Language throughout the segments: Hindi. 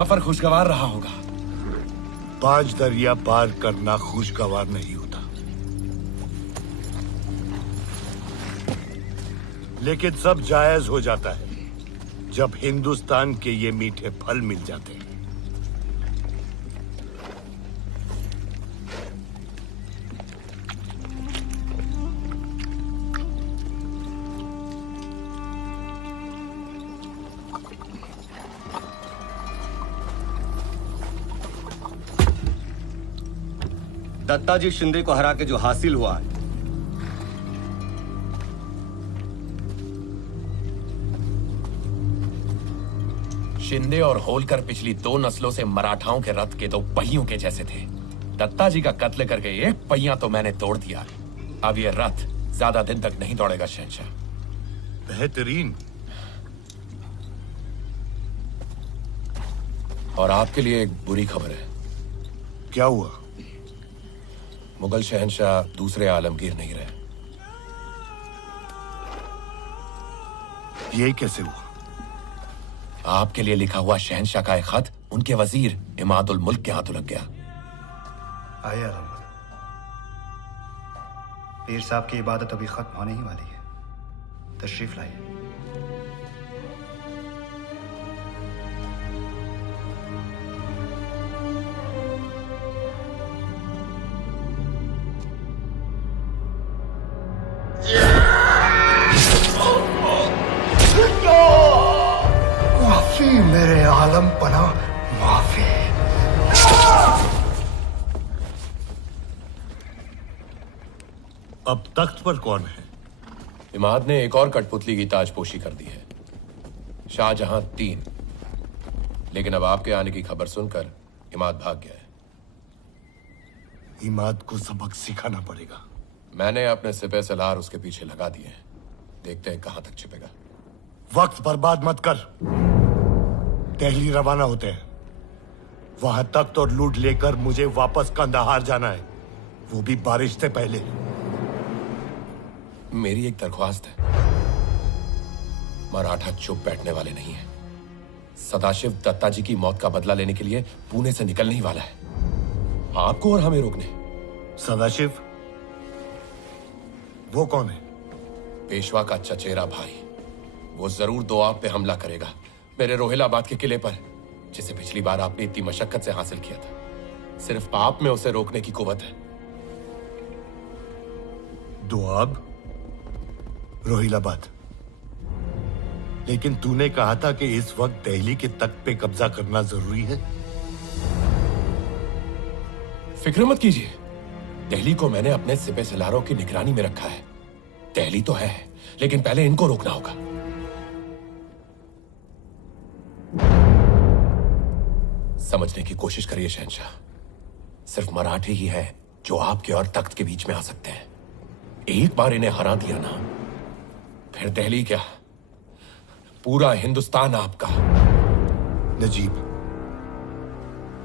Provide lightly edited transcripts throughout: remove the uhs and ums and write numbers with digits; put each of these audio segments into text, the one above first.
सफर खुशगवार रहा होगा। 5 दरिया पार करना खुशगवार नहीं होता, लेकिन सब जायज हो जाता है जब हिंदुस्तान के ये मीठे फल मिल जाते हैं। दत्ताजी शिंदे को हरा के जो हासिल हुआ है, शिंदे और होलकर पिछली 2 नस्लों से मराठाओं के रथ के 2 पहियों के जैसे थे। दत्ताजी का कत्ल करके 1 पहिया तो मैंने तोड़ दिया। अब ये रथ ज्यादा दिन तक नहीं दौड़ेगा शहंशाह। बेहतरीन। और आपके लिए एक बुरी खबर है। क्या हुआ? मुगल शहंशाह दूसरे आलमगीर नहीं रहे। ये कैसे हुआ? आपके लिए लिखा हुआ शहंशाह का एक खत उनके वजीर इमादुल मुल्क के हाथों लग गया। आया रमन, पीर साहब की इबादत अभी खत्म होने ही वाली है। तशरीफ लाइए। माफी मेरे आलम पना, माफी। अब तख्त पर कौन है? इमाद ने एक और कठपुतली की ताजपोशी कर दी है। शाहजहां 3, लेकिन अब आपके आने की खबर सुनकर इमाद भाग गया है। इमाद को सबक सिखाना पड़ेगा। मैंने अपने सिपह सलार उसके पीछे लगा दिए हैं। देखते हैं कहां तक छिपेगा। वक्त बर्बाद मत कर। दिल्ली रवाना होते हैं। वहां तख्त और लूट लेकर मुझे वापस कंदाहार जाना है, वो भी बारिश से पहले। मेरी एक दरख्वास्त है। मराठा चुप बैठने वाले नहीं है। सदाशिव दत्ताजी की मौत का बदला लेने के लिए पुणे से निकलने ही वाला है। आपको और हमें रोकने। सदाशिव? वो कौन है? पेशवा का चचेरा भाई। वो जरूर दोआब पे हमला करेगा, मेरे रोहिलाबाद के किले पर, जिसे पिछली बार आपने इतनी मशक्कत से हासिल किया था। सिर्फ आप में उसे रोकने की कुव्वत है। दोआब? रोहिलाबाद? लेकिन तूने कहा था कि इस वक्त दिल्ली के तख्त पे कब्जा करना जरूरी है। फिक्र मत कीजिए, दिल्ली को मैंने अपने सिपह सलारों की निगरानी में रखा है। दिल्ली तो है, लेकिन पहले इनको रोकना होगा। समझने की कोशिश करिए शहंशाह, सिर्फ मराठी ही है जो आपके और तख्त के बीच में आ सकते हैं। एक बार इन्हें हरा दिया ना, फिर दिल्ली क्या, पूरा हिंदुस्तान आपका। नजीब,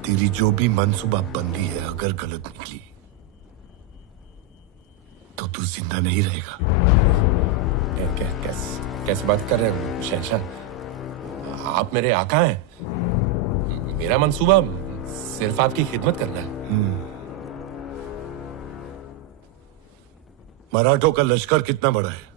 तेरी जो भी मनसूबा बंदी है अगर गलत निकली तो तू जिंदा नहीं रहेगा। कैसे बात कर रहे हैं शहंशाह? आप मेरे आका हैं। मेरा मंसूबा सिर्फ आपकी खिदमत करना है। मराठों का लश्कर कितना बड़ा है?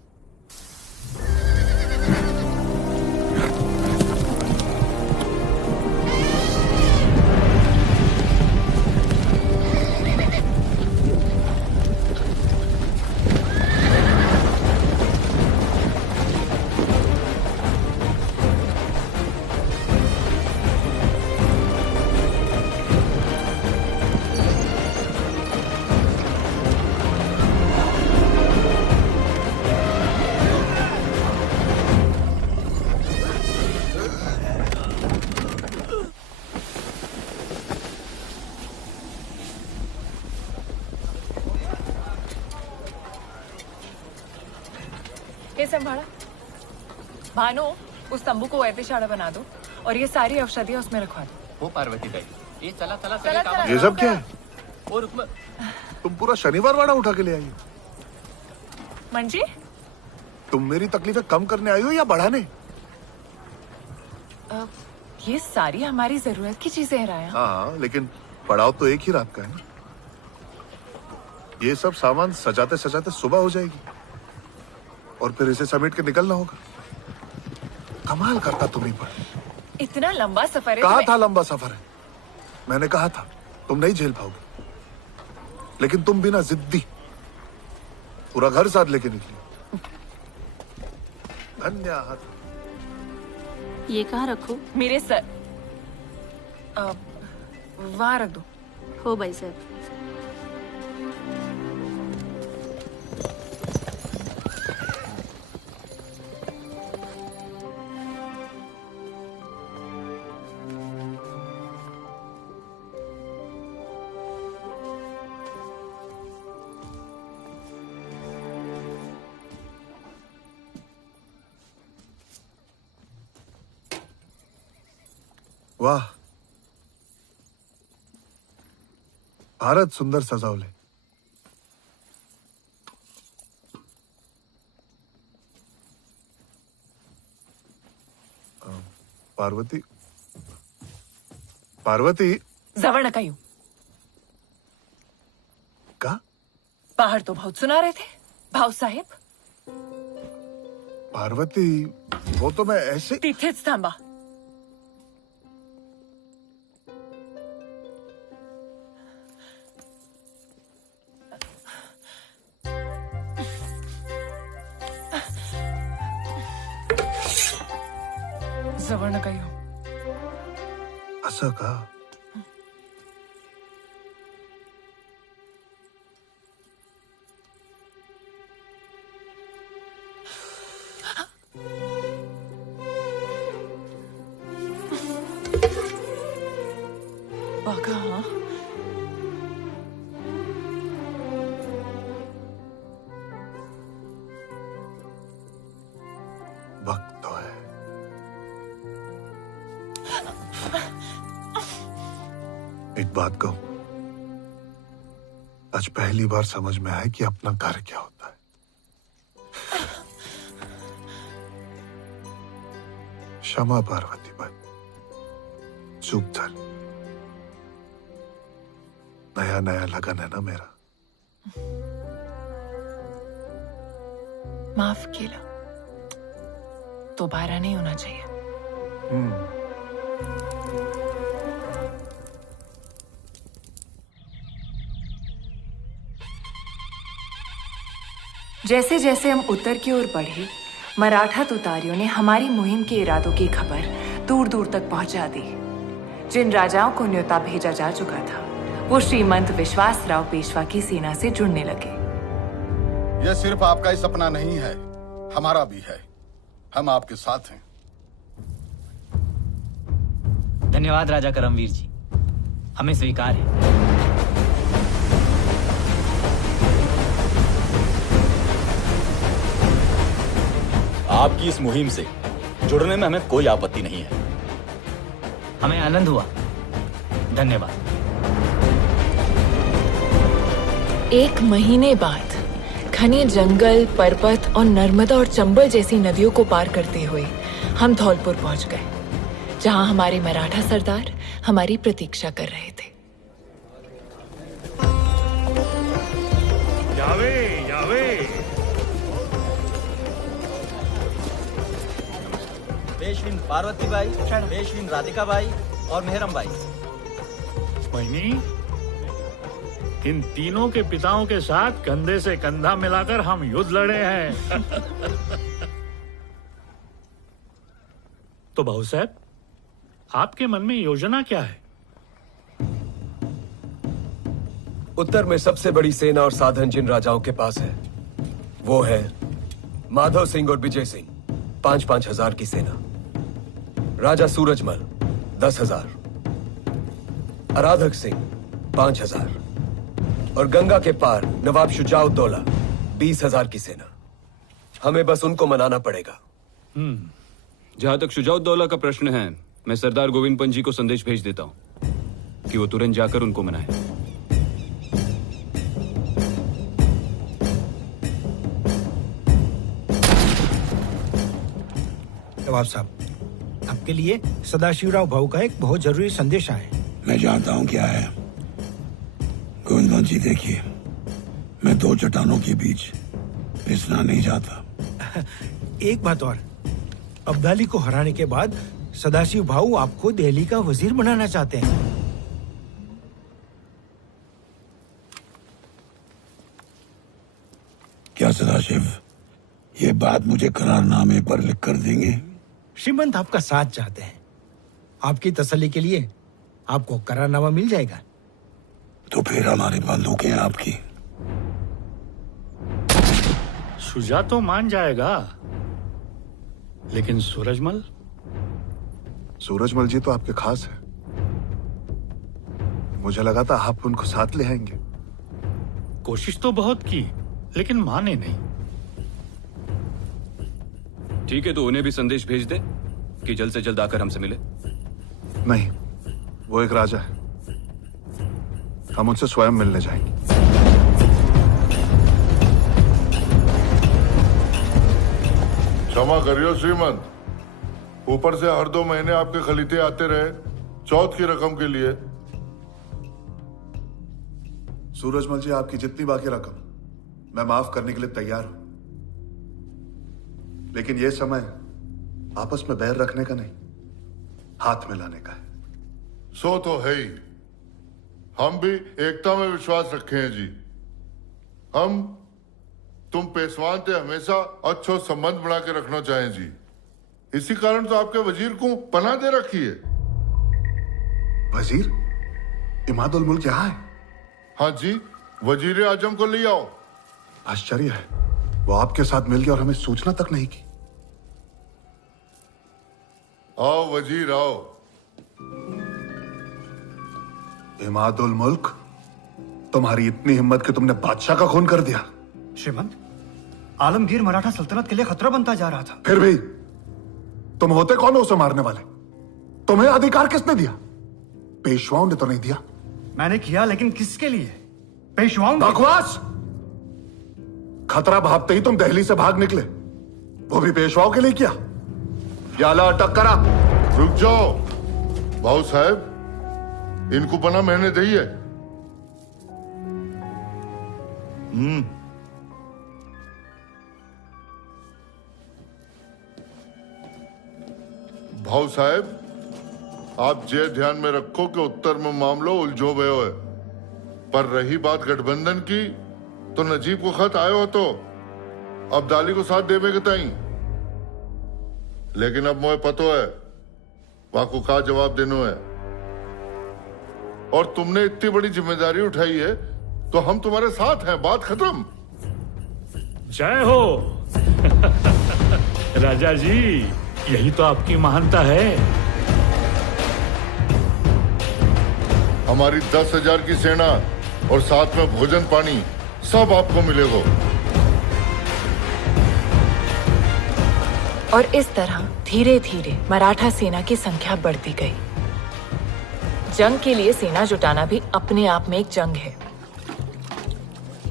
ये संभाला। भानु, उस तंबू को ऐतिशाड़ा बना दो और ये सारी औषधियाँ उसमें रखवा दो। वो पार्वती दाई, ये चला चला चला, चला, ये सब क्या है? और रुक मत। तुम पूरा शनिवार वाड़ा उठा के ले आई हो। मंजी, तुम मेरी तकलीफें कम करने आई हो या बढ़ाने? ये सारी हमारी जरूरत की चीजें है राया। हाँ, लेकिन पड़ाव तो एक ही रात का है ना। ये सब सामान सजाते सजाते सुबह हो जाएगी और फिर इसे समेट के निकलना होगा। कमाल करता तुम्ही पर। इतना लंबा सफर है कहा तुम्हें- था लंबा सफर है। मैंने कहा था तुम नहीं झेल पाओगे, लेकिन तुम बिना जिद्दी पूरा घर साथ लेके निकली। धन्यवाद। ये कहाँ रखो? मेरे सर वहां रख दो। हो भाई साहब। वाह, भारत सुंदर सजावले। पार्वती, पार्वती जवळ नका येऊ। का? बाहर तो बहुत सुना रहे थे भाऊ साहेब। पार्वती, वो तो मैं ऐसे। तिथेच थांबा। जवळ नका येऊ। असं का? बघा हा। वक्त तो है। एक बात कहूं, आज पहली बार समझ में आया कि अपना घर क्या होता है। क्षमा पार्वती बाई, चूक झाली। नया नया लगन है ना मेरा। माफ केलं। दोबारा नहीं होना चाहिए। जैसे जैसे हम उत्तर की ओर बढ़े, मराठा तुतारियों ने हमारी मुहिम के इरादों की खबर दूर दूर तक पहुंचा दी। जिन राजाओं को न्योता भेजा जा चुका था, वो श्रीमंत विश्वासराव पेशवा की सेना से जुड़ने लगे। यह सिर्फ आपका ही सपना नहीं है, हमारा भी है। हम आपके साथ हैं। धन्यवाद राजा करमवीर जी, हमें स्वीकार है। आपकी इस मुहिम से जुड़ने में हमें कोई आपत्ति नहीं है। हमें आनंद हुआ। धन्यवाद। 1 महीने बाद घने जंगल, पर्वत और नर्मदा और चंबल जैसी नदियों को पार करते हुए हम धौलपुर पहुंच गए, जहां हमारे मराठा सरदार हमारी प्रतीक्षा कर रहे थे। यावे यावे। पेशविन पार्वती बाई, पेशविन राधिका बाई और मेहरम बाई। मोहिनी, इन तीनों के पिताओं के साथ कंधे से कंधा मिलाकर हम युद्ध लड़े हैं। तो भाऊ साहब, आपके मन में योजना क्या है? उत्तर में सबसे बड़ी सेना और साधन जिन राजाओं के पास है, वो है माधव सिंह और विजय सिंह, 5-5 हजार की सेना। राजा सूरजमल 10,000, आराधक सिंह 5,000 और गंगा के पार नवाब शुजाउद्दौला 20,000 की सेना। हमें बस उनको मनाना पड़ेगा। जहां तक शुजाउद्दौला का प्रश्न है, मैं सरदार गोविंद पंत जी को संदेश भेज देता हूं कि वो तुरंत जाकर उनको मनाए। नवाब साहब, अब आपके लिए सदाशिवराव भाऊ का एक बहुत जरूरी संदेश आया है। मैं जानता हूँ क्या है। गोविंद जी देखिए, मैं दो चट्टानों के बीच पिसना नहीं चाहता। एक बात और, अब्दाली को हराने के बाद सदाशिव भाऊ आपको दिल्ली का वजीर बनाना चाहते हैं। क्या सदाशिव ये बात मुझे करारनामे पर लिख कर देंगे? श्रीमंत आपका साथ चाहते हैं। आपकी तसल्ली के लिए आपको करारनामा मिल जाएगा। तो फिर हमारी बंदूकें आपकी। शुजा तो मान जाएगा, लेकिन सूरजमल? सूरजमल जी तो आपके खास है। मुझे लगा था आप उनको साथ ले आएंगे। कोशिश तो बहुत की, लेकिन माने नहीं। ठीक है, तो उन्हें भी संदेश भेज दे कि जल्द से जल्द आकर हमसे मिले। नहीं, वो एक राजा है, हम उनसे स्वयं मिलने जाएंगे। क्षमा करियो श्रीमंत, ऊपर से हर 2 महीने आपके खलीते आते रहे चौथ की रकम के लिए। सूरजमल जी, आपकी जितनी बाकी रकम मैं माफ करने के लिए तैयार हूं, लेकिन यह समय आपस में बैर रखने का नहीं, हाथ मिलाने का है। सो तो है ही। हम भी एकता में विश्वास रखे हैं जी। हम तुम पेशवान से हमेशा अच्छो संबंध बना के रखना चाहें जी। इसी कारण तो आपके वजीर को पनाह दे रखी है। वजीर? इमादुल मुल्क यहाँ है? हाँ जी, वजीर आजम को ले आओ। आश्चर्य है, वो आपके साथ मिल गया और हमें सूचना तक नहीं की। आओ वजीर आओ। इमादुल मुल्क, तुम्हारी इतनी हिम्मत कि तुमने बादशाह का खून कर दिया। श्रीमंत, आलमगीर मराठा सल्तनत के लिए खतरा बनता जा रहा था। फिर भी तुम होते कौन हो उसे मारने वाले? तुम्हें अधिकार किसने दिया? पेशवाओं ने तो नहीं दिया। मैंने किया, लेकिन किसके लिए? पेशवाओं ने। बकवास! खतरा भापते ही तुम दिल्ली से भाग निकले, वो भी पेशवाओं के लिए किया। याला अटक करा। रुक जाओ भाऊ साहब, इनको पना मैंने दी है। भाऊ साहब, आप ये ध्यान में रखो कि उत्तर में मामलो उलझो गयो है। पर रही बात गठबंधन की, तो नजीब को खत आयो हो तो अब्दाली को साथ देवे के ताई, लेकिन अब मुझे पतो है वहां को का जवाब देनो है। और तुमने इतनी बड़ी जिम्मेदारी उठाई है तो हम तुम्हारे साथ हैं, बात खत्म। जय हो राजा जी, यही तो आपकी महानता है। हमारी 10,000 की सेना और साथ में भोजन पानी सब आपको मिलेगा। और इस तरह धीरे धीरे मराठा सेना की संख्या बढ़ती गई। जंग के लिए सेना जुटाना भी अपने आप में एक जंग है।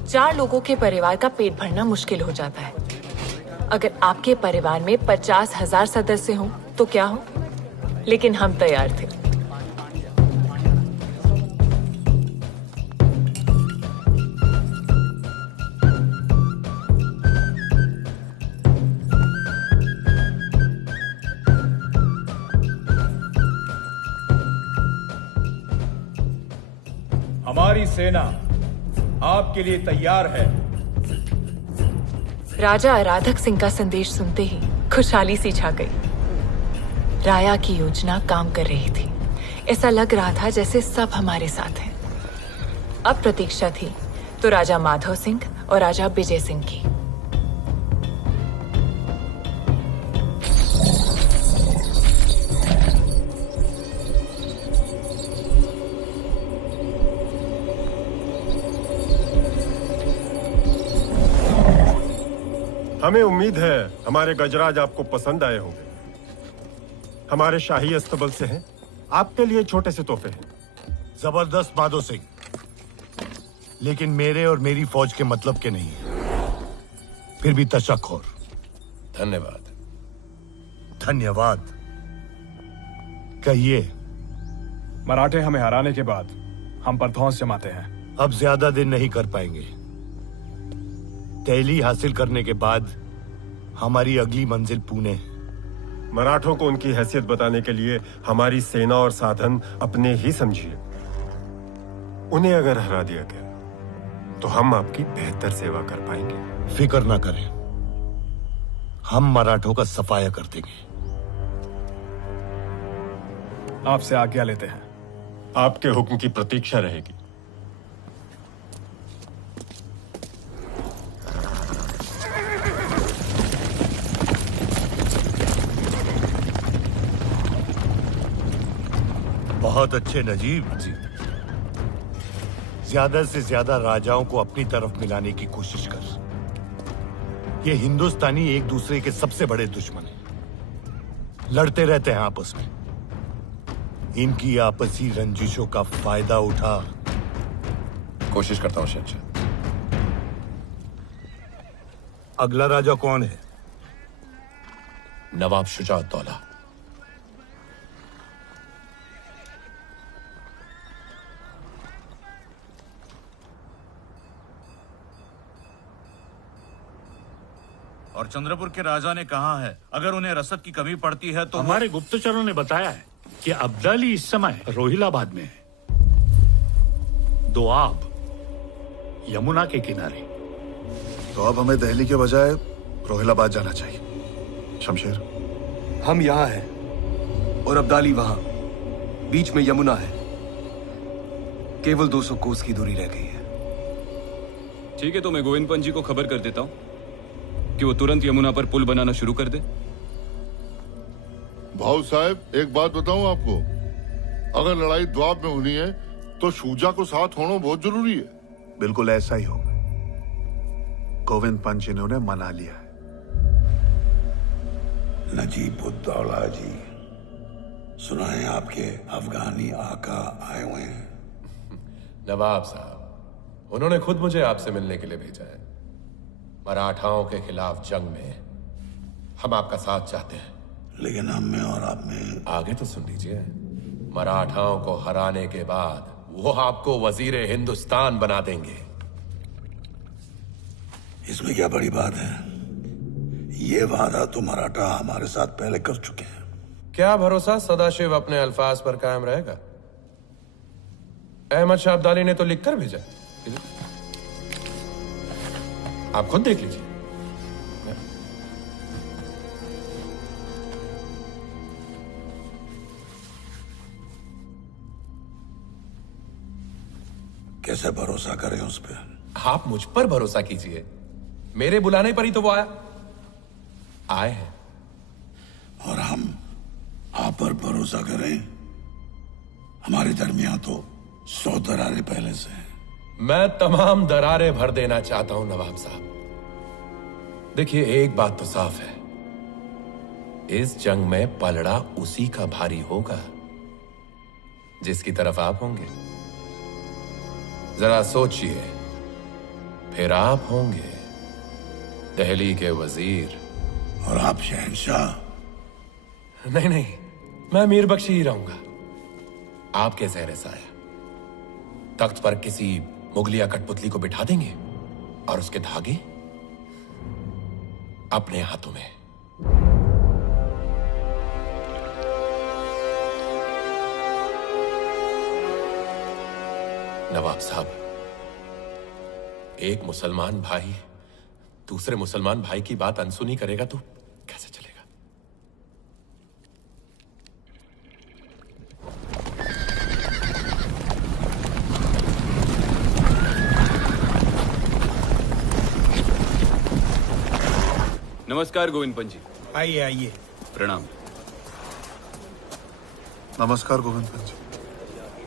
4 लोगों के परिवार का पेट भरना मुश्किल हो जाता है। अगर आपके परिवार में 50,000 सदस्य हों तो क्या हो, लेकिन हम तैयार थे। हमारी सेना आपके लिए तैयार है। राजा आराधक सिंह का संदेश सुनते ही खुशहाली सी छा गई। राया की योजना काम कर रही थी। ऐसा लग रहा था जैसे सब हमारे साथ हैं। अब प्रतीक्षा थी तो राजा माधव सिंह और राजा विजय सिंह की। हमें उम्मीद है हमारे गजराज आपको पसंद आए होंगे। हमारे शाही अस्तबल से हैं, आपके लिए छोटे से तोहफे हैं। जबरदस्त माधो सिंह, लेकिन मेरे और मेरी फौज के मतलब के नहीं है। फिर भी तशक्कुर। धन्यवाद। धन्यवाद। कहिए। मराठे हमें हराने के बाद हम पर धौंस जमाते हैं। अब ज्यादा दिन नहीं कर पाएंगे। दिल्ली हासिल करने के बाद हमारी अगली मंजिल पुणे है। मराठों को उनकी हैसियत बताने के लिए हमारी सेना और साधन अपने ही समझिए। उन्हें अगर हरा दिया गया तो हम आपकी बेहतर सेवा कर पाएंगे। फिक्र ना करें, हम मराठों का सफाया कर देंगे। आपसे आज्ञा लेते हैं। आपके हुक्म की प्रतीक्षा रहेगी। बहुत अच्छे नजीब जी। ज्यादा से ज्यादा राजाओं को अपनी तरफ मिलाने की कोशिश कर। ये हिंदुस्तानी एक दूसरे के सबसे बड़े दुश्मन हैं। लड़ते रहते हैं आपस में। इनकी आपसी रंजिशों का फायदा उठा। कोशिश करता हूं शहंशाह। अगला राजा कौन है? नवाब शुजाउद्दौला। और चंद्रपुर के राजा ने कहा है अगर उन्हें रसद की कमी पड़ती है तो हमारे गुप्तचरों ने बताया है कि अब्दाली इस समय रोहिलाबाद में है। दोआब, यमुना के किनारे। तो अब हमें दिल्ली के बजाय रोहिलाबाद जाना चाहिए। शमशेर, हम यहाँ हैं और अब्दाली वहां। बीच में यमुना है। केवल 200 कोस की दूरी रह गई है। ठीक है, तो मैं गोविंद पंत जी को खबर कर देता हूँ कि वो तुरंत यमुना पर पुल बनाना शुरू कर दे। भाऊ साहब, एक बात बताऊं आपको, अगर लड़ाई द्वाब में होनी है तो शूजा को साथ होना बहुत जरूरी है। बिल्कुल ऐसा ही होगा। गोविंद पंत जी ने उन्हें मना लिया है। नजीबुद्दौला जी, सुना है आपके अफगानी आका आए हुए हैं। नवाब साहब, उन्होंने खुद मुझे आपसे मिलने के लिए भेजा है। मराठाओं के खिलाफ जंग में हम आपका साथ चाहते हैं। लेकिन हम में और आप में। आगे तो सुन लीजिए। मराठाओं को हराने के बाद वो आपको वजीर हिंदुस्तान बना देंगे। इसमें क्या बड़ी बात है? ये वादा तो मराठा हमारे साथ पहले कर चुके हैं। क्या भरोसा सदाशिव अपने अल्फाज पर कायम रहेगा? अहमद शाह अब्दाली ने तो लिखकर भेजा। आप खुद देख लीजिए। कैसे भरोसा करें उस पर? आप मुझ पर भरोसा कीजिए। मेरे बुलाने पर ही तो वो आए हैं। और हम आप पर भरोसा करें? हमारे दरमियान तो 100 दरारें पहले से हैं। मैं तमाम दरारें भर देना चाहता हूं नवाब साहब। देखिए, एक बात तो साफ है, इस जंग में पलड़ा उसी का भारी होगा जिसकी तरफ आप होंगे। जरा सोचिए, फिर आप होंगे दिल्ली के वजीर। और आप शहंशाह? नहीं नहीं, मैं मीर बख्शी ही रहूंगा, आपके ज़ेरे साया। तख्त पर किसी मुगलिया कठपुतली को बिठा देंगे और उसके धागे अपने हाथों में। नवाब साहब, एक मुसलमान भाई दूसरे मुसलमान भाई की बात अनसुनी करेगा तो कैसे चलेगा? नमस्कार गोविंद पंत जी। आइए आइए। प्रणाम। नमस्कार गोविंद पंत जी,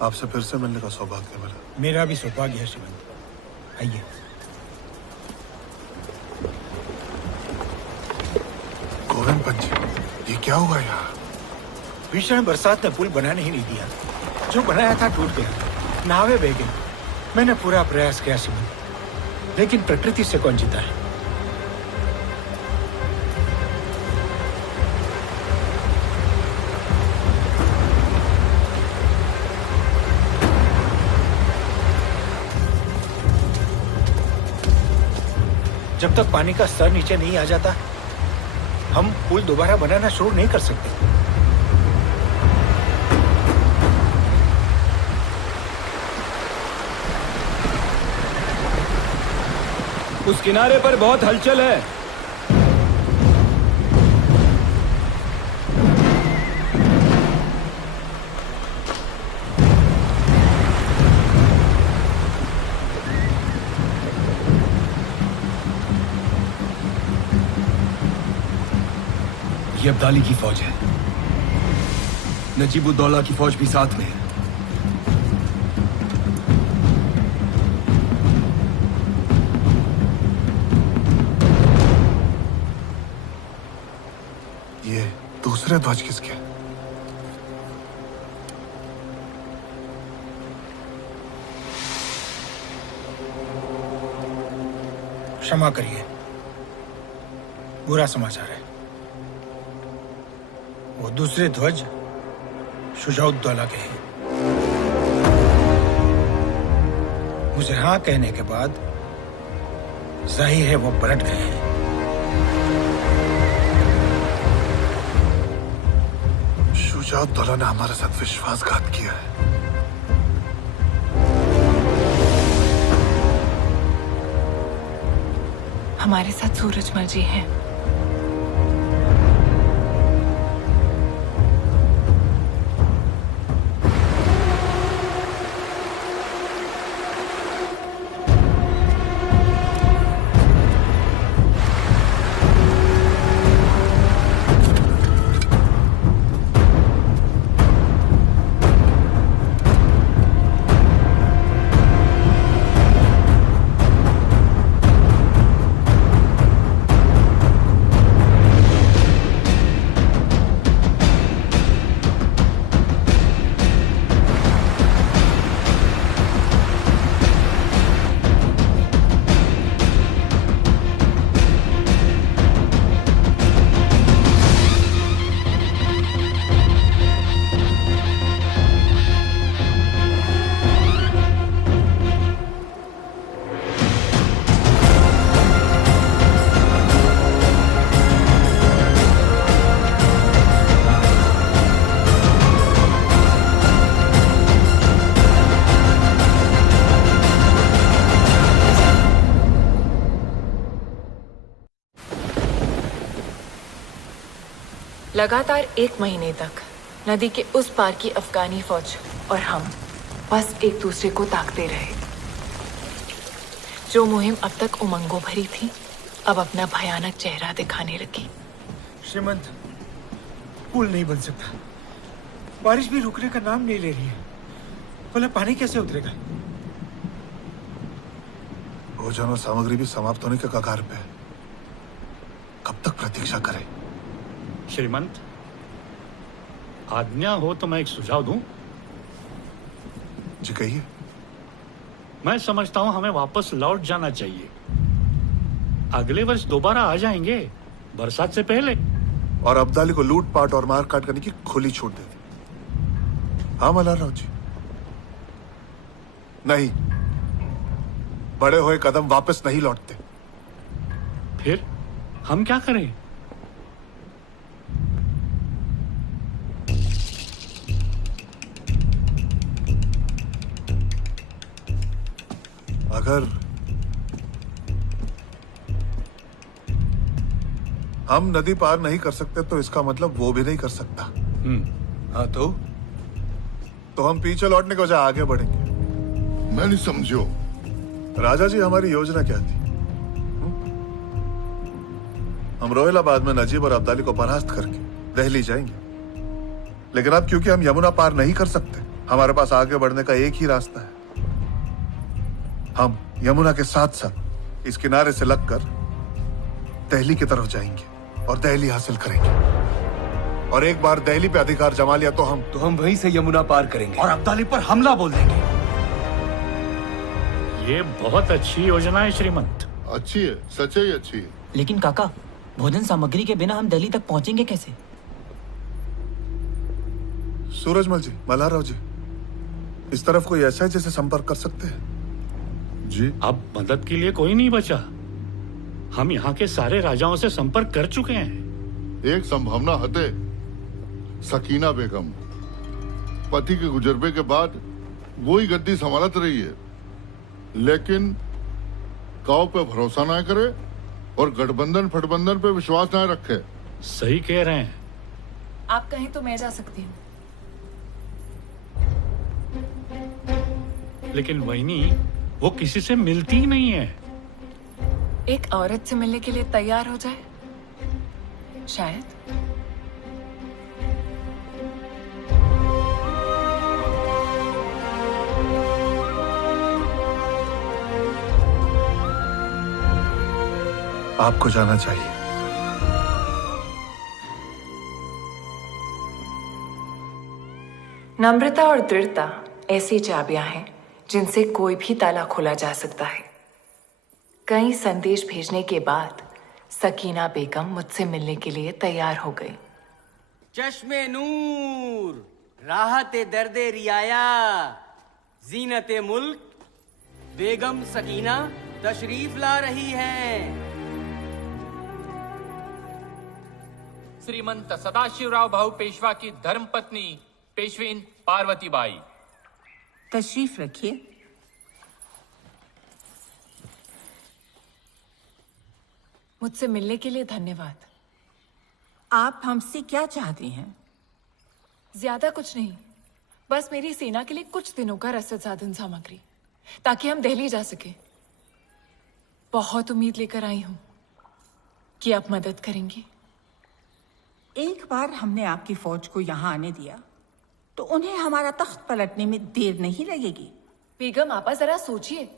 आपसे फिर से मिलने का सौभाग्य मिला। मेरा भी सौभाग्य है श्रीमान। आइए। गोविंद पंत जी, ये क्या हुआ यहाँ? भीषण बरसात ने पुल बनाने ही नहीं दिया। जो बनाया था टूट गया, नावें बह गई। मैंने पूरा प्रयास किया श्रीमान, लेकिन प्रकृति से कौन जीता है? जब तक पानी का स्तर नीचे नहीं आ जाता हम पुल दोबारा बनाना शुरू नहीं कर सकते। उस किनारे पर बहुत हलचल है। ये अब्दाली की फौज है। नजीबुद्दौला की फौज भी साथ में है। ये दूसरे ध्वज किसके? क्षमा करिए, बुरा समाचार है। वो दूसरे ध्वज शुजाउद्दौला के हैं। मुझे हाँ कहने के बाद जाहिर है वो पलट गए हैं। शुजाउद्दौला ने हमारे साथ विश्वासघात किया है। हमारे साथ सूरजमल जी हैं। लगातार 1 महीने तक नदी के उस पार की अफगानी फौज और हम बस एक दूसरे को ताकते रहे। जो मुहिम अब तक उमंगों भरी थी अब अपना भयानक चेहरा दिखाने लगी। श्रीमंत, पुल नहीं बन सकता। बारिश भी रुकने का नाम नहीं ले रही है। भला पानी कैसे उतरेगा? भोजन और सामग्री भी समाप्त होने के कगार पे। कब तक प्रतीक्षा करें? श्रीमंत, आज्ञा हो तो मैं एक सुझाव दूं? जी कहिए। मैं समझता हूं हमें वापस लौट जाना चाहिए। अगले वर्ष दोबारा आ जाएंगे, बरसात से पहले। और अब्दाली को लूट पाट और मार काट करने की खुली छूट दे दी। हाँ मल्हारराव जी। नहीं, बड़े हुए कदम वापस नहीं लौटते। फिर हम क्या करें? अगर हम नदी पार नहीं कर सकते तो इसका मतलब वो भी नहीं कर सकता। हाँ तो हम पीछे लौटने के बजाय आगे बढ़ेंगे। मैं नहीं समझो। राजा जी, हमारी योजना क्या थी? हम रोहिलाबाद में नजीब और अब्दाली को परास्त करके दिल्ली जाएंगे। लेकिन अब क्योंकि हम यमुना पार नहीं कर सकते, हमारे पास आगे बढ़ने का एक ही रास्ता है। हम यमुना के साथ साथ इस किनारे से लगकर दिल्ली की तरफ जाएंगे और दिल्ली हासिल करेंगे। और एक बार दिल्ली पे अधिकार जमा लिया तो हम वहीं से यमुना पार करेंगे और अब्दाली पर हमला बोल देंगे। ये बहुत अच्छी योजना है श्रीमंत। अच्छी है, सच ही अच्छी है। लेकिन काका, भोजन सामग्री के बिना हम दिल्ली तक पहुंचेंगे कैसे? सूरजमल जी, मल्हारराव जी, इस तरफ कोई ऐसा है जिसे संपर्क कर सकते हैं? जी, अब मदद के लिए कोई नहीं बचा। हम यहाँ के सारे राजाओं से संपर्क कर चुके हैं। एक संभावना हते सकीना बेगम पति के गुजरबे के बाद वो ही गद्दी संभालत रही है, लेकिन गांव पे भरोसा ना करे और गठबंधन फटबंधन पे विश्वास ना रखे। सही कह रहे हैं। आप कहें तो मैं जा सकती हूँ। लेकिन वहीनी वो किसी से मिलती ही नहीं है। एक औरत से मिलने के लिए तैयार हो जाए शायद। आपको जाना चाहिए। नम्रता और दृढ़ता ऐसी चाबियां हैं जिनसे कोई भी ताला खोला जा सकता है। कई संदेश भेजने के बाद सकीना बेगम मुझसे मिलने के लिए तैयार हो गई। चश्मे नूर, राहते दर्दे रियाया, जीनते मुल्क, बेगम सकीना तशरीफ ला रही है। श्रीमंत सदाशिवराव भाऊ पेशवा की धर्मपत्नी पेशवीन पार्वती बाई। तशरीफ रखिए। मुझसे मिलने के लिए धन्यवाद। आप हमसे क्या चाहती हैं? ज्यादा कुछ नहीं, बस मेरी सेना के लिए कुछ दिनों का रसद साधन सामग्री, ताकि हम दिल्ली जा सके। बहुत उम्मीद लेकर आई हूं कि आप मदद करेंगी। एक बार हमने आपकी फौज को यहाँ आने दिया तो उन्हें हमारा तख्त पलटने में देर नहीं लगेगी। बेगम आपा जरा सोचिए,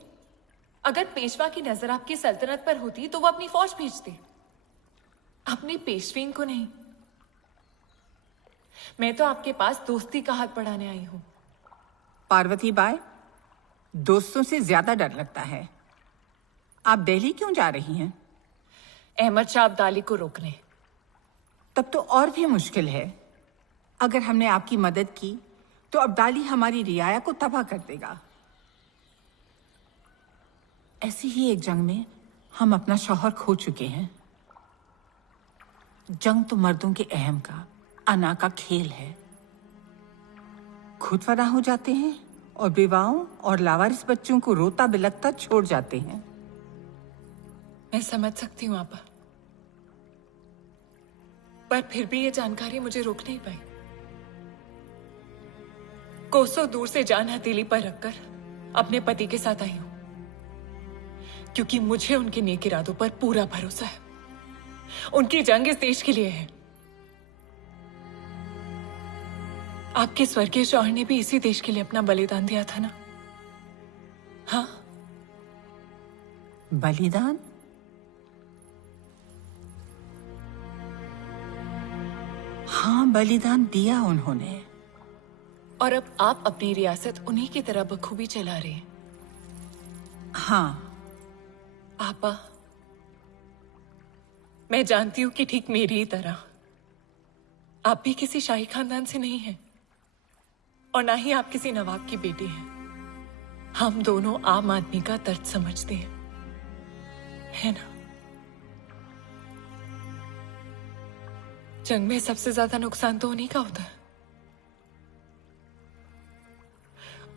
अगर पेशवा की नजर आपकी सल्तनत पर होती तो वो अपनी फौज भेजते, अपनी पेशवीन को नहीं। मैं तो आपके पास दोस्ती का हाथ बढ़ाने आई हूं। पार्वती बाई, दोस्तों से ज्यादा डर लगता है। आप दिल्ली क्यों जा रही हैं? अहमद शाह अब्दाली को रोकने। तब तो और भी मुश्किल है। अगर हमने आपकी मदद की तो अब्दाली हमारी रियाया को तबाह कर देगा। ऐसी ही एक जंग में हम अपना शौहर खो चुके हैं। जंग तो मर्दों के अहम का, अना का खेल है। खुद फना हो जाते हैं और विवाहों और लावारिस बच्चों को रोता बिलखता छोड़ जाते हैं। मैं समझ सकती हूँ आपा, पर फिर भी ये जानकारी मुझे रोक नहीं पाई। कोसों दूर से जान हथेली पर रखकर अपने पति के साथ आई हूं, क्योंकि मुझे उनके नेक इरादों पर पूरा भरोसा है। उनकी जंग इस देश के लिए है। आपके स्वर्गीय शौहर ने भी इसी देश के लिए अपना बलिदान दिया था ना? हाँ। बलिदान? हाँ, बलिदान दिया उन्होंने। और अब आप अपनी रियासत उन्हीं की तरह बखूबी चला रहे हैं। हाँ। आपा, मैं जानती हूं कि ठीक मेरी ही तरह आप भी किसी शाही खानदान से नहीं हैं, और ना ही आप किसी नवाब की बेटी हैं। हम दोनों आम आदमी का दर्द समझते हैं, है ना? जंग में सबसे ज्यादा नुकसान तो उन्हीं का होता है।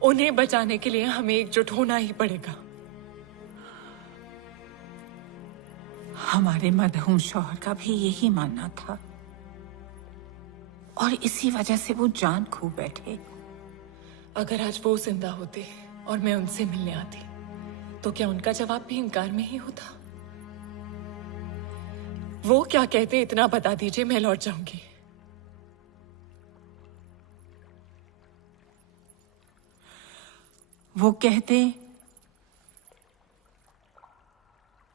उन्हें बचाने के लिए हमें एकजुट होना ही पड़ेगा। हमारे मरहूम शौहर का भी यही मानना था, और इसी वजह से वो जान खो बैठे। अगर आज वो जिंदा होते और मैं उनसे मिलने आती, तो क्या उनका जवाब भी इनकार में ही होता? वो क्या कहते इतना बता दीजिए, मैं लौट जाऊंगी। वो कहते,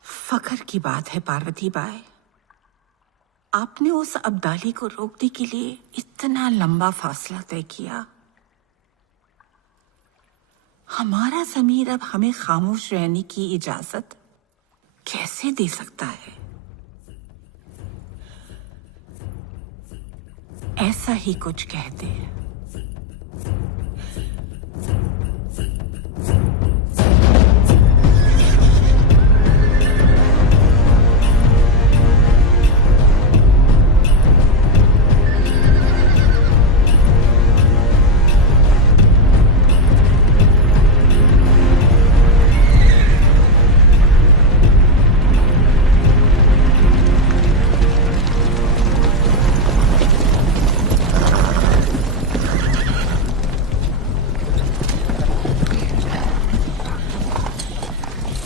फख्र की बात है पार्वती बाई, आपने उस अब्दाली को रोकने के लिए इतना लंबा फासला तय किया। हमारा ज़मीर अब हमें खामोश रहने की इजाजत कैसे दे सकता है? ऐसा ही कुछ कहते हैं।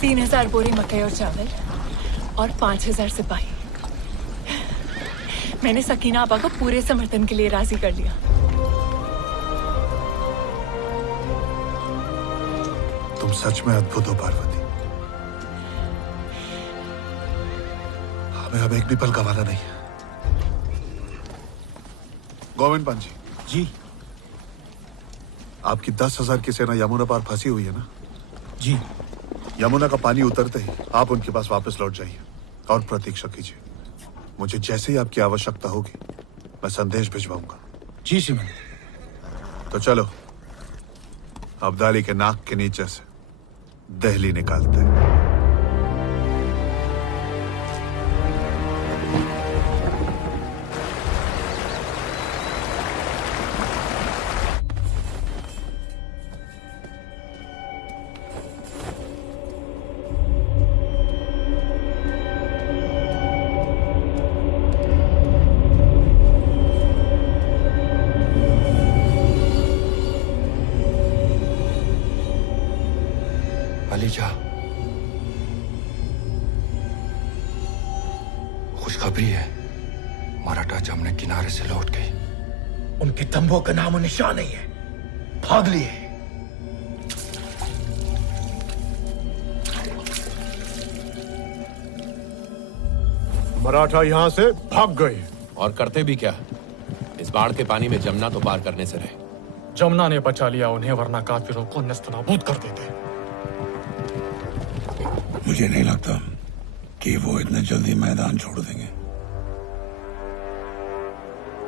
3,000 बोरे मकई और चावल और 5,000 सिपाही। मैंने सकीना आपा को पूरे समर्थन के लिए राजी कर लिया। तुम सच में अद्भुत हो पार्वती। हमें अब एक भी पल गंवाना नहीं है। गोविंद पंत जी, आपकी 10,000 की सेना यमुना पार फंसी हुई है ना? जी। यमुना का पानी उतरते ही आप उनके पास वापस लौट जाइए और प्रतीक्षा कीजिए। मुझे जैसे ही आपकी आवश्यकता होगी मैं संदेश भिजवाऊंगा। जी सिमन। तो चलो अब्दाली के नाक के नीचे से दिल्ली निकालते हैं। अलीजा, खुशखबरी है, मराठा जमुना किनारे से लौट गई। उनके तंबू का नामो निशान नहीं है, भाग लिए। मराठा यहाँ से भाग गए। और करते भी क्या? इस बाढ़ के पानी में जमुना तो पार करने से रहे। जमुना ने बचा लिया उन्हें, वरना काफिरों को नस्तनाबूद कर देते। मुझे नहीं लगता कि वो इतने जल्दी मैदान छोड़ देंगे।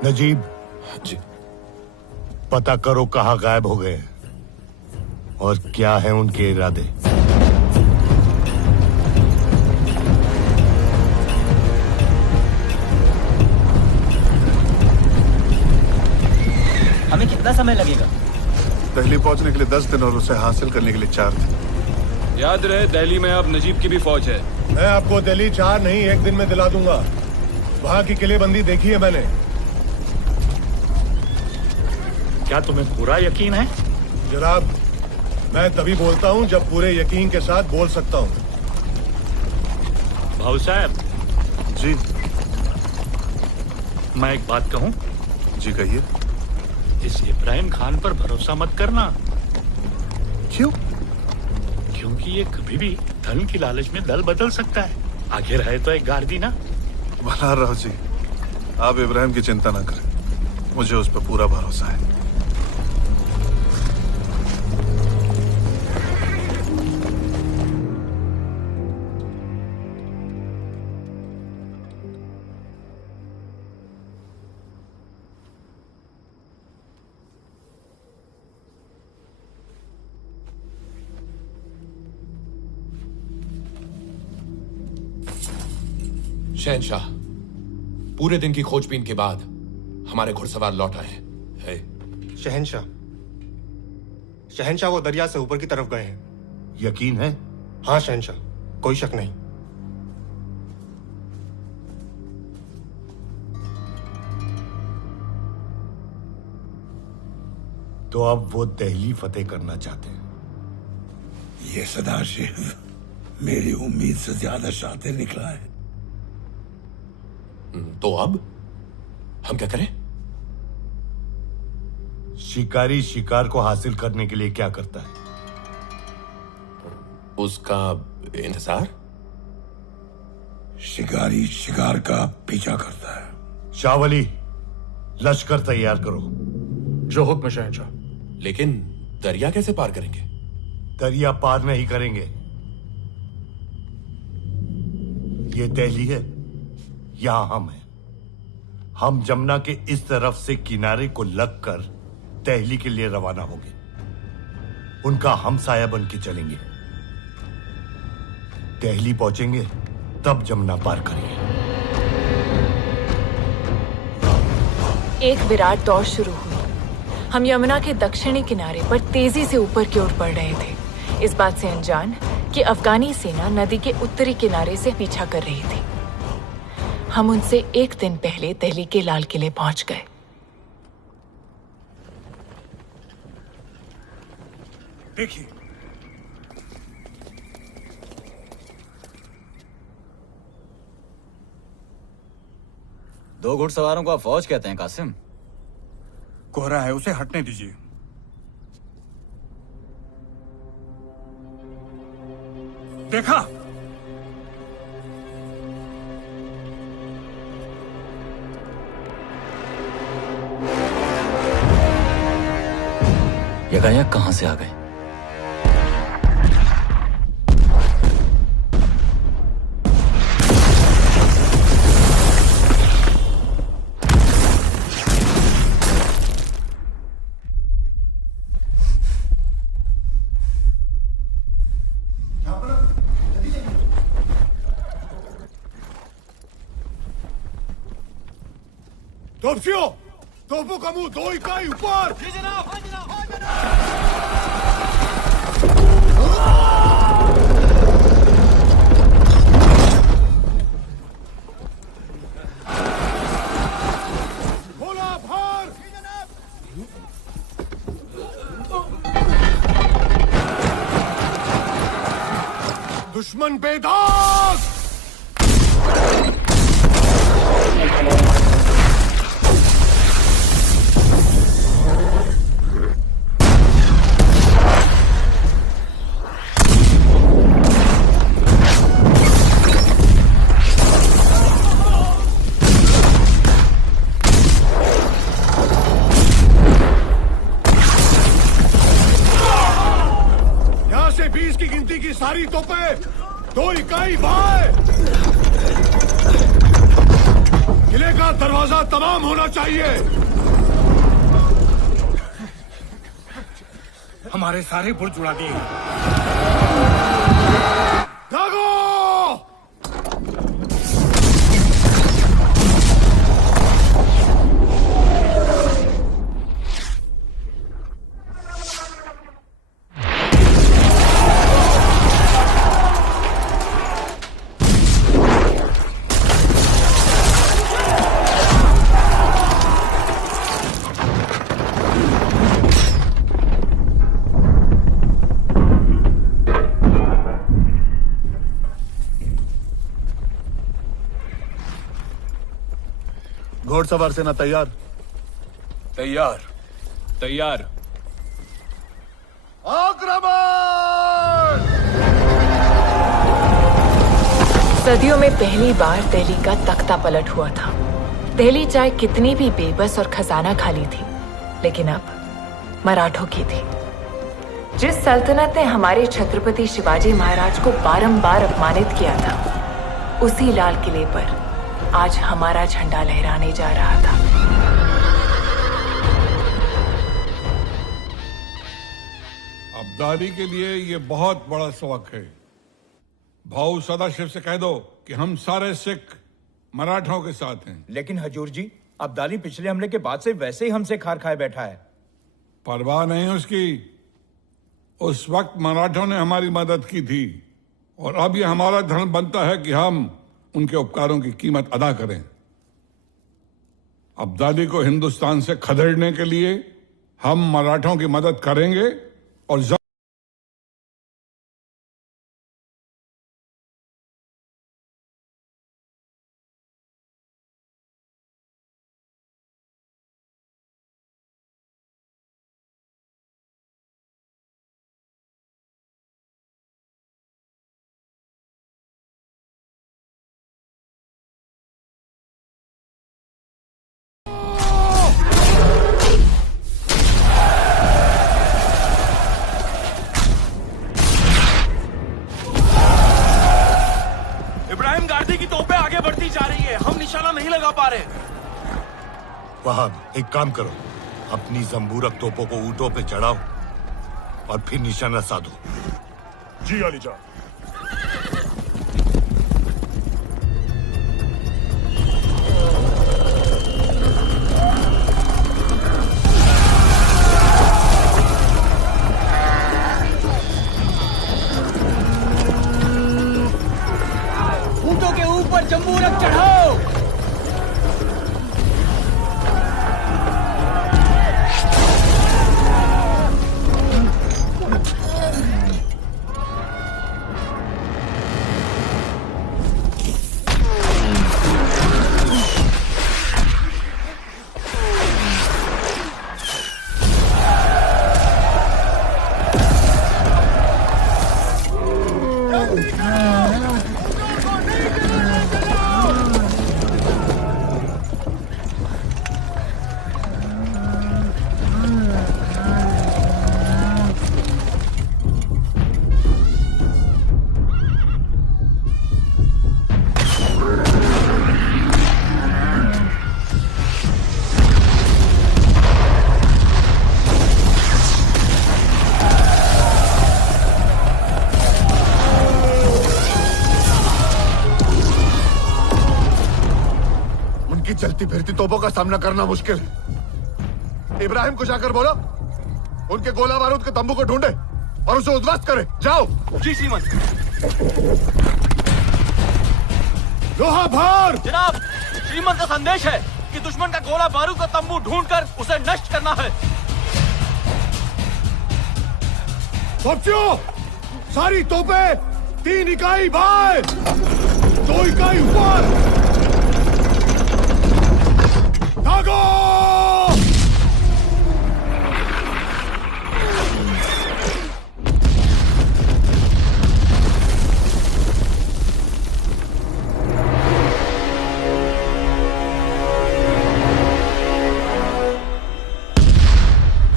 नजीब जी, पता करो कहाँ गायब हो गए और क्या है उनके इरादे। हमें कितना समय लगेगा? दिल्ली पहुंचने के लिए 10 दिन और उसे हासिल करने के लिए 4 दिन। याद रहे दिल्ली में अब नजीब की भी फौज है। मैं आपको दिल्ली 4 नहीं 1 दिन में दिला दूंगा। वहां की किलेबंदी देखी है मैंने। क्या तुम्हें पूरा यकीन है? जनाब, मैं तभी बोलता हूं जब पूरे यकीन के साथ बोल सकता हूं। भाऊ साहब जी, मैं एक बात कहूं? जी कहिए। इस इब्राहिम खान पर भरोसा मत करना। क्यों? क्योंकि ये कभी भी धन की लालच में दल बदल सकता है। आगे रहे तो एक गार्दी ना। मल्हार राव जी, आप इब्राहिम की चिंता ना करें, मुझे उस पर पूरा भरोसा है। शहनशाह, पूरे दिन की खोजबीन के बाद हमारे घुड़सवार लौट आए हैं। शहनशाह, शहनशाह वो दरिया से ऊपर की तरफ गए हैं। यकीन है? हाँ शहनशाह, कोई शक नहीं। तो अब वो दिल्ली फतेह करना चाहते हैं। ये सदाशिव मेरी उम्मीद से ज्यादा शातिर निकला है। तो अब हम क्या करें? शिकारी शिकार को हासिल करने के लिए क्या करता है? उसका इंतजार। शिकारी शिकार का पीछा करता है। शावली, लश्कर तैयार करो। जो हुक्म शहनशाह। लेकिन दरिया कैसे पार करेंगे? दरिया पार नहीं करेंगे। ये दिल्ली है, यहां हम हैं। हम जमुना के इस तरफ से किनारे को लगकर दिल्ली के लिए रवाना होंगे। उनका हमसाया बन के चलेंगे। दिल्ली पहुंचेंगे तब जमुना पार करेंगे। एक विराट दौड़ शुरू हुई। हम यमुना के दक्षिणी किनारे पर तेजी से ऊपर की ओर बढ़ रहे थे, इस बात से अनजान कि अफगानी सेना नदी के उत्तरी किनारे से पीछा कर रही थी। हम उनसे 1 दिन पहले दिल्ली के लाल किले पहुंच गए। देखिए, 2 घुड़सवारों को आप फौज कहते हैं कासिम? कोहरा है, उसे हटने दीजिए। देखा, यकायक कहां से आ गए? तोपशियों, तोपों का मुंह 2 इकाई ऊपर। जी जनाब, हाँ जनाब, हाँ जनाब। बोला भार। जी जनाब। दुश्मन बेदाग। सारी तोपें 2 इकाई भाई। किले का दरवाजा तमाम होना चाहिए। हमारे सारे बुर्ज उड़ा दिए। दागो! घोड़सवार सेना तैयार। तैयार। तैयार। आक्रमण! सदियों में पहली बार दिल्ली का तख्ता पलट हुआ था। दिल्ली चाहे कितनी भी बेबस और खजाना खाली थी, लेकिन अब मराठों की थी। जिस सल्तनत ने हमारे छत्रपति शिवाजी महाराज को बारंबार अपमानित किया था, उसी लाल किले पर आज हमारा झंडा लहराने जा रहा था। अब्दाली के लिए ये बहुत बड़ा सबक है। भाऊ सदाशिव से कह दो कि हम सारे सिख मराठों के साथ हैं। लेकिन हजूर जी, अब्दाली पिछले हमले के बाद से वैसे ही हमसे खार खाए बैठा है। परवाह नहीं उसकी। उस वक्त मराठों ने हमारी मदद की थी और अब ये हमारा धर्म बनता है कि हम उनके उपकारों की कीमत अदा करें। अब्दाली को हिंदुस्तान से खदेड़ने के लिए हम मराठों की मदद करेंगे और वहाब, एक काम करो, अपनी जंबूरक तोपों को ऊंटों पे चढ़ाओ और फिर निशाना साधो। जी अली जान। ऊंटों के ऊपर जंबूरक चढ़ाओ। चलती फिरती तोपों का सामना करना मुश्किल है। इब्राहिम को जाकर बोलो उनके गोला बारूद के तंबू को ढूंढे और उसे उद्ध्वस्त करे। जाओ। जी श्रीमंत। लोहा भार। जनाब, श्रीमंत का संदेश है कि दुश्मन का गोला बारूद का तंबू ढूंढकर उसे नष्ट करना है। बच्चों, सारी तोपें 3 इकाई बाएं, 2 इकाई ऊपर। भागो!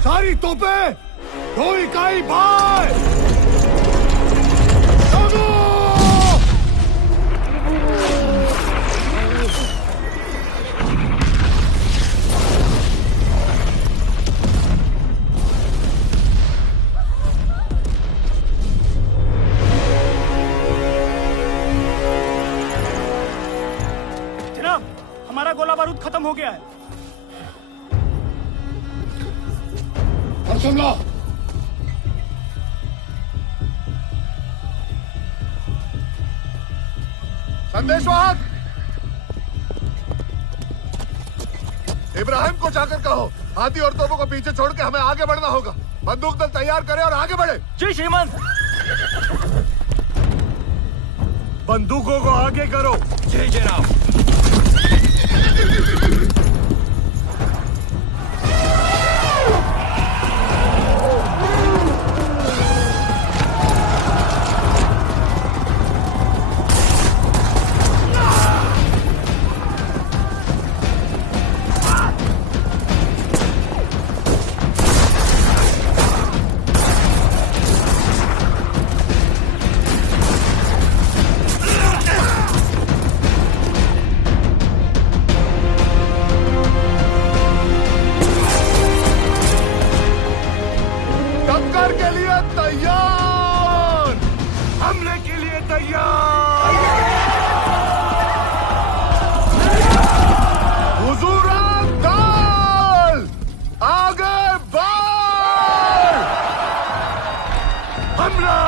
सारी तोपें 2 इकाई बाएं। भागो! जनाब, हमारा गोला बारूद खत्म हो गया है। और सुन लो, संदेशवाहक इब्राहिम को जाकर कहो हाथी और तोपों को पीछे छोड़ के हमें आगे बढ़ना होगा। बंदूक दल तैयार करें और आगे बढ़े। जी श्रीमंत। बंदूकों को आगे करो। जी जनाब। टक्कर के लिए तैयार, हमले के लिए तैयार। हुजूरान दल आगे बढ़, हमला।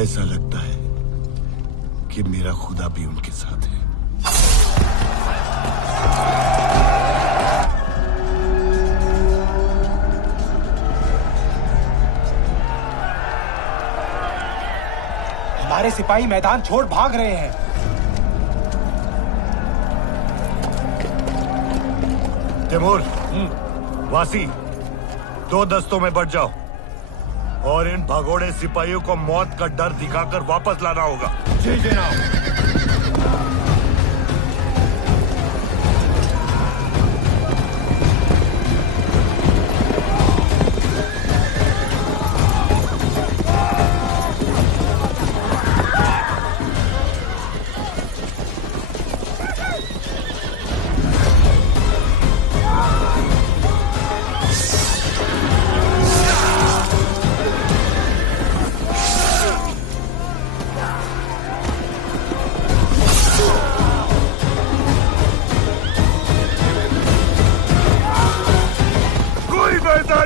ऐसा लगता है कि मेरा खुदा भी उनके साथ है। हमारे सिपाही मैदान छोड़ भाग रहे हैं। तैमूर, वासी, 2 दस्तों में बढ़ जाओ और इन भगोड़े सिपाहियों को मौत का डर दिखाकर वापस लाना होगा। जी जनाब।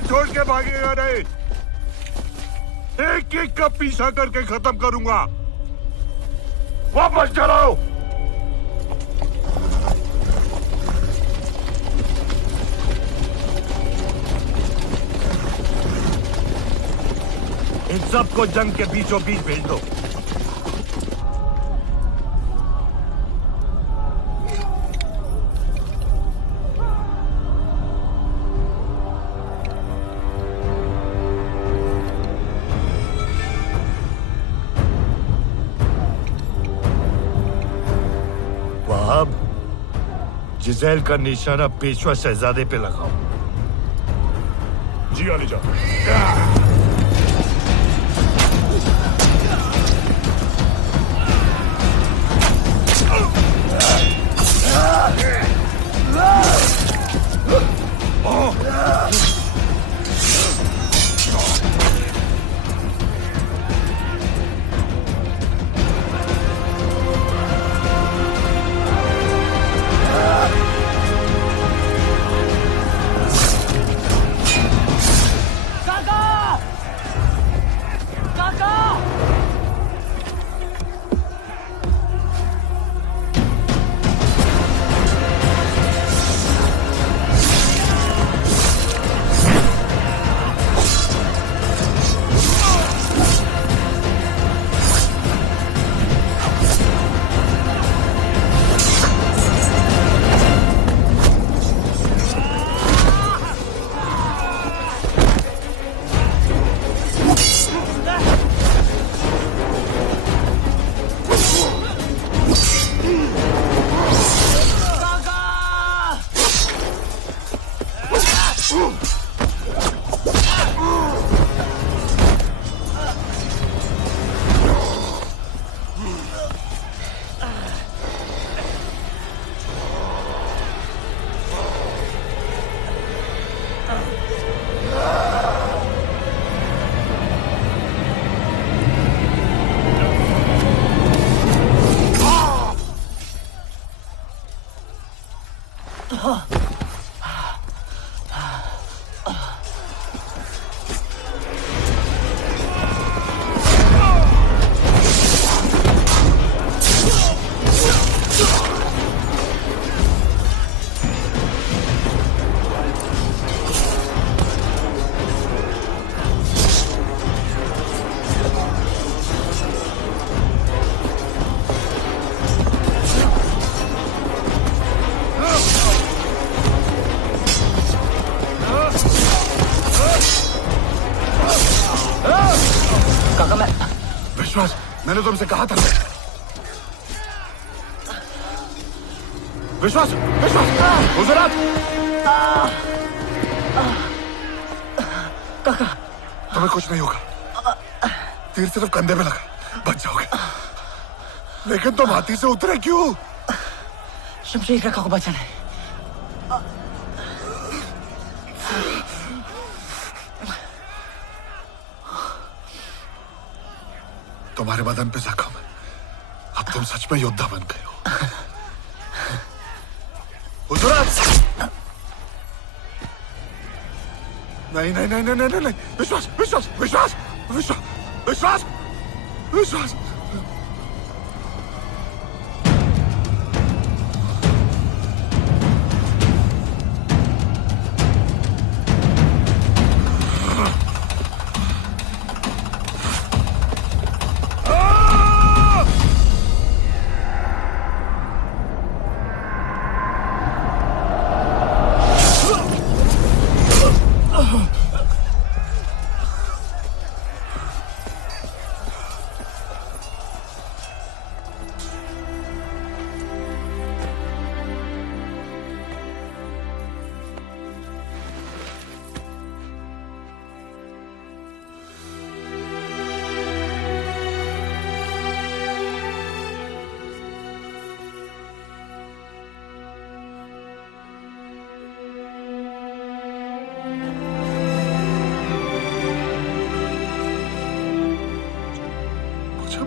छोड़ के भागेगा नहीं, एक एक का पीछा करके खत्म करूंगा। वापस चलो। इन सबको जंग के बीचों बीच भेज दो। जिज़ैल का निशाना पेशवा शहजादे पे लगाओ। जी आने जाओ। विश्वास, मैंने तुमसे कहा था। विश्वास, विश्वास, हुजूरात। काका, तुम्हें कुछ नहीं होगा। तीर सिर्फ कंधे में लगा, बच जाओगे। लेकिन तुम हाथी से उतरे क्यों? शमशेर काका को बचाना है। तुम्हारे बदन पे जख्म है। अब तुम सच में योद्धा बन गए हो। हुजूरात! नहीं नहीं नहीं नहीं नहीं नहीं, विश्वास विश्वास विश्वास विश्वास विश्वास विश्वास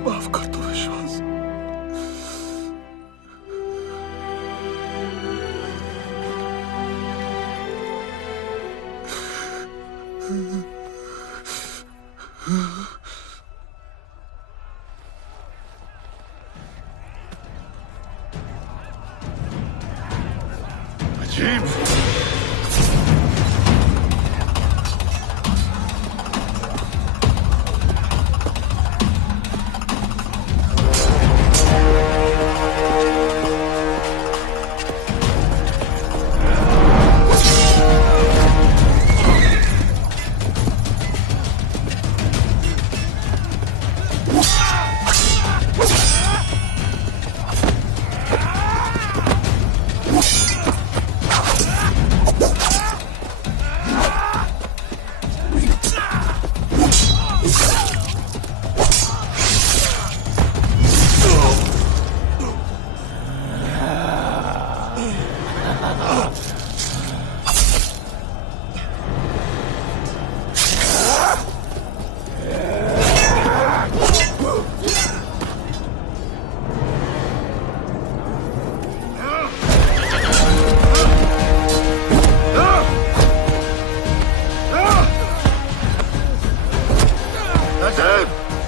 माफ कर दो विश्वास। अजीब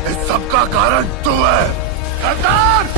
इस सबका कारण तू है सरदार।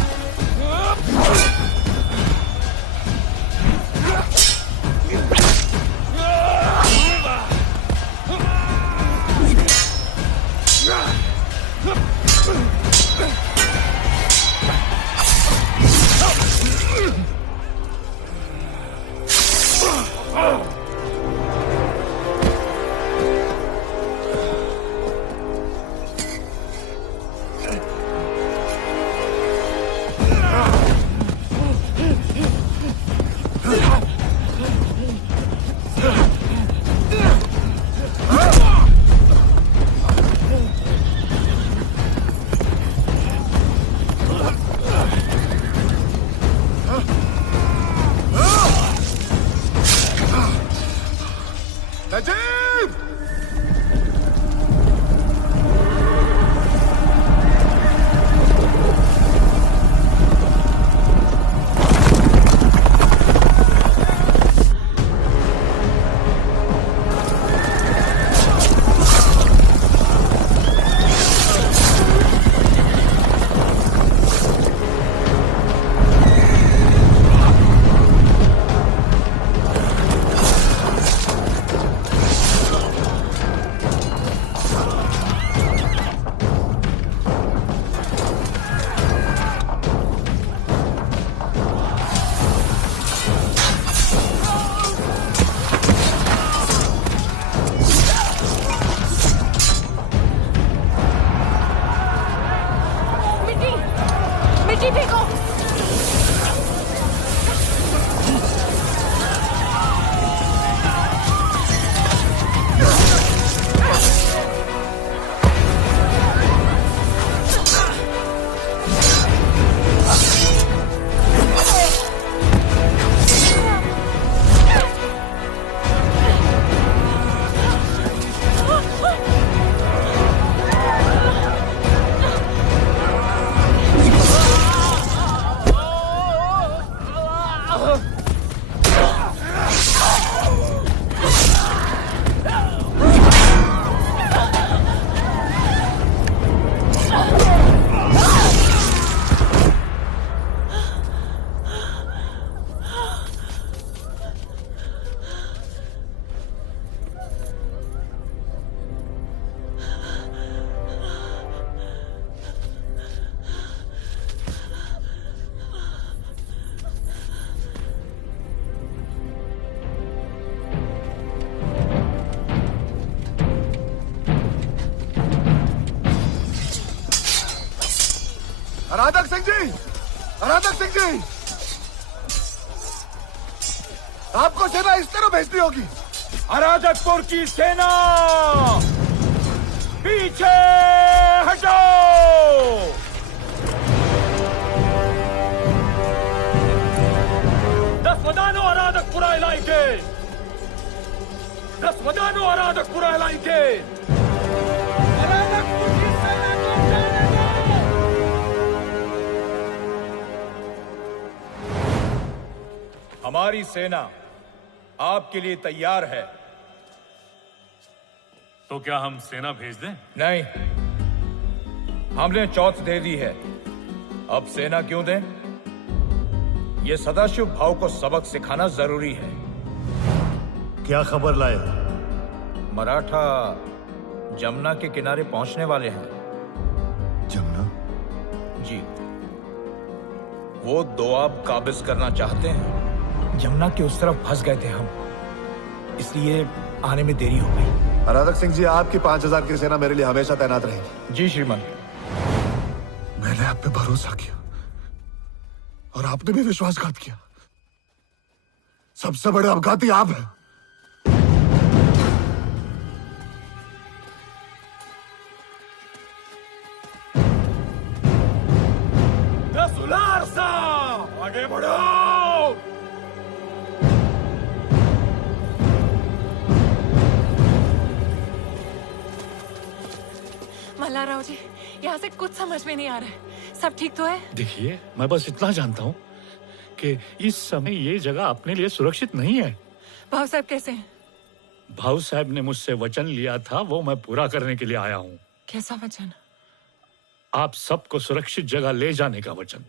नजीब! अराधक सिंह जी, अराधक सिंह जी, आपको सेना इस तरह भेजनी होगी। अराधकपुर की सेना पीछे हटो। दसवदानो अराधकपुरा इलाके, दसवदानो अराधकपुरा इलाके। अराधकपुर की सेना को जाने दो। हमारी सेना आपके लिए तैयार है। तो क्या हम सेना भेज दें? नहीं, हमने चौथ दे दी है, अब सेना क्यों दें? ये सदाशिव भाव को सबक सिखाना जरूरी है। क्या खबर लाए? मराठा जमुना के किनारे पहुंचने वाले हैं। जमुना? जी, वो दोआब काबिज करना चाहते हैं। जमुना के उस तरफ फंस गए थे हम, इसलिए आने में देरी हो गई। अराधक सिंह जी, आपकी 5000 की सेना मेरे लिए हमेशा तैनात रहेगी। जी श्रीमान। मैंने आप पे भरोसा किया और आपने भी विश्वासघात किया। सबसे बड़े अपघाती आप हैं। आगे बढ़ो। मल्हाराव जी, यहाँ से कुछ समझ में नहीं आ रहा है। सब ठीक तो है? देखिए, मैं बस इतना जानता हूँ कि इस समय ये जगह अपने लिए सुरक्षित नहीं है। भाव साहब कैसे हैं? भाऊ साहब ने मुझसे वचन लिया था, वो मैं पूरा करने के लिए आया हूँ। कैसा वचन? आप सबको सुरक्षित जगह ले जाने का वचन।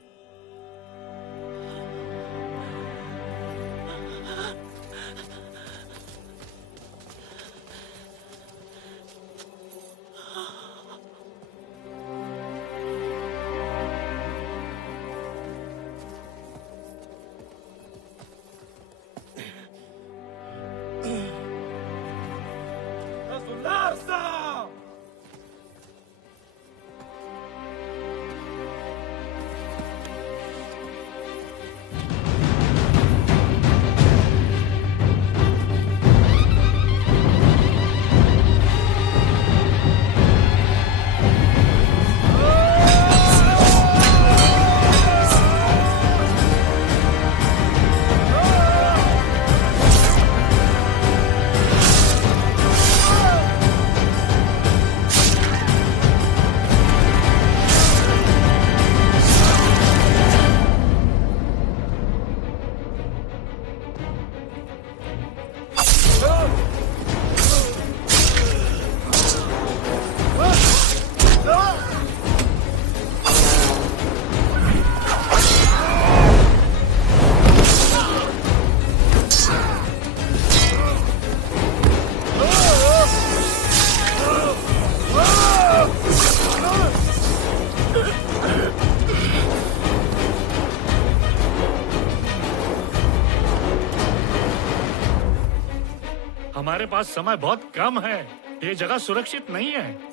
हमारे पास समय बहुत कम है, ये जगह सुरक्षित नहीं है।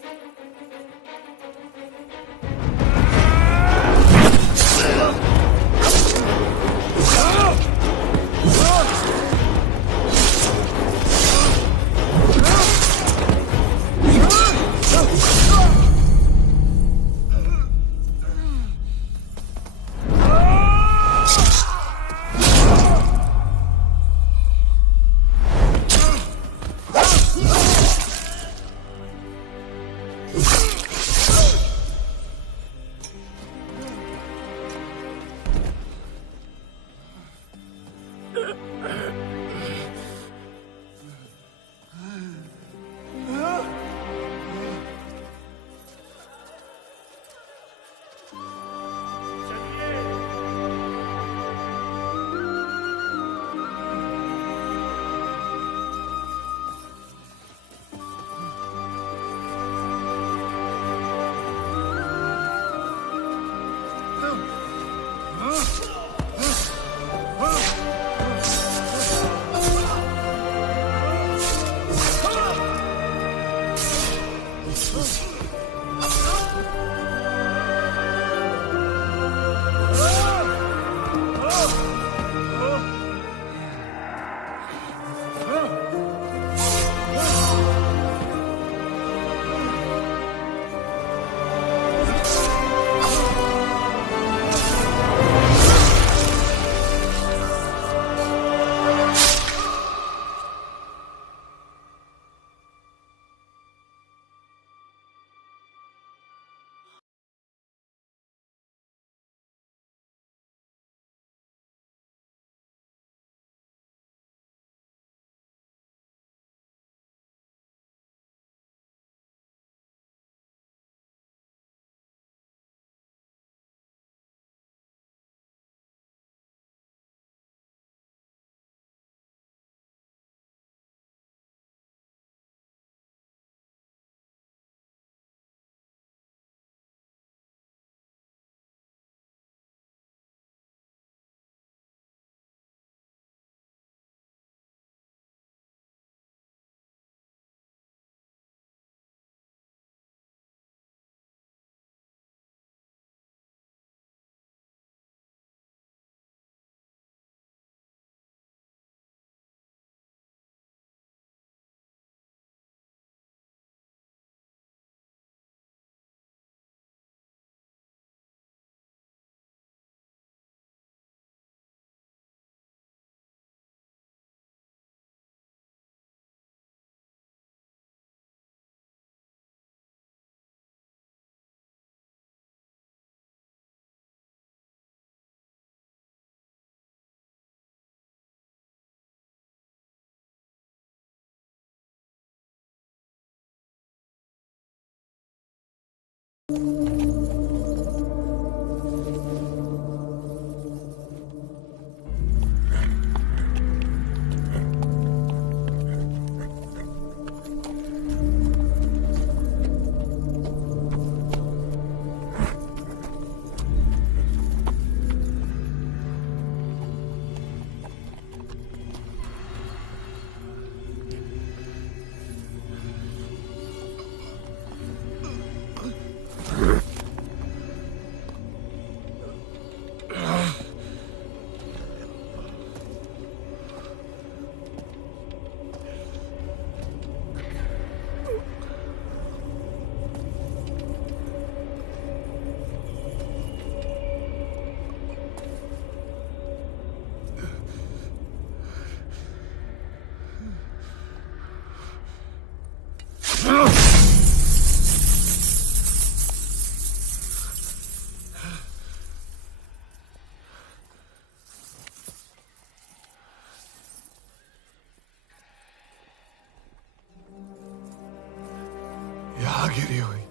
यहाँ गिरी हुई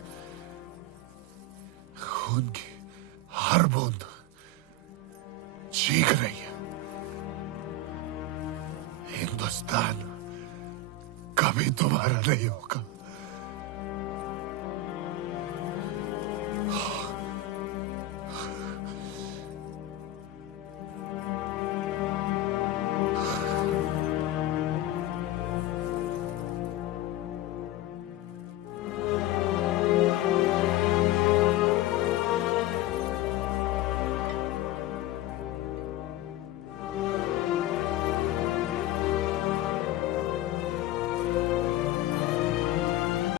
खून की हर बूंद चीख रही है। हिंदुस्तान कभी तुम्हारा नहीं होगा।